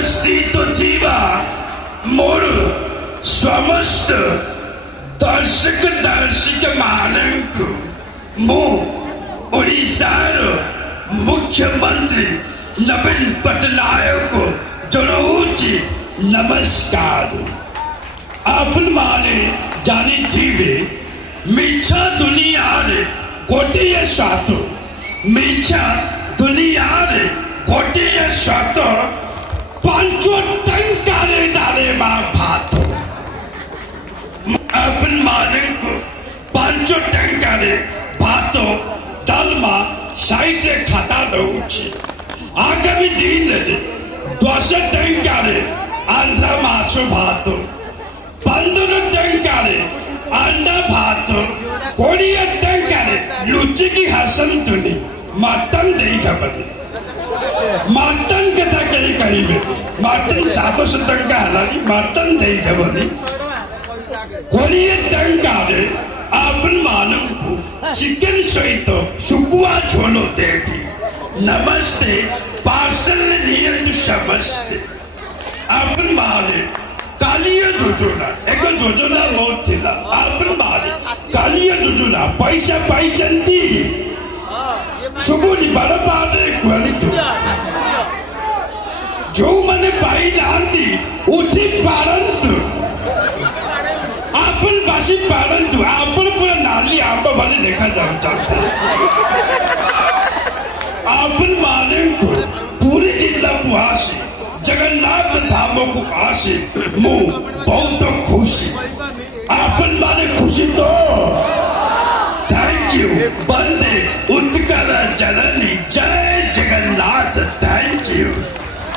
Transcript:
उपस्थित थिबा मोर समस्त दर्शक दर्शिका मानंकु मु ओडिशार मुख्यमंत्री नवीन पटनायक जनाऊची नमस्कार। आपण माने जानी थीबे मिछा दुनिया रे गोटिए साथ मिछा दुनिया रे गोटिए साथ पांचो टंकारे डाले मा भात अपन माने को पांचो टंकारे भात डालमा साइटे खाता दउछि आगामी दिन रे 10 टंकारे अंडा माछ भात 15 टंकारे अंडा भात 20 टंकारे लुचि की हसन तुनी मटन नहीं खबरे मटन कथा कही कहिबे मटन 700 टंका हलानी मटन नहीं खबरे 20 टंकारे आपन मानंकु चिकन सहित सुकुआ झोलो देवी नमस्ते पार्सल नियर टू समस्ते आपन माने कालिया जोजना एक जोजना नोट थिला आपन माने कालिया जोजना पैसा पाइचंती सुबुनी बड़ बाटे क्वालिटी जो माने पाई नांती उठी पारंतु आपन बासी पारंतु आपन पूरा नाली आप वाले देखा चाहते आपन माने को पूरी जिला पुआसी जगन्नाथ धामों को आशी मु बहुत खुशी आपन माने खुशी तो थैंक यू बंदे उत्कल जननी जय जगन्नाथ थैंक यू।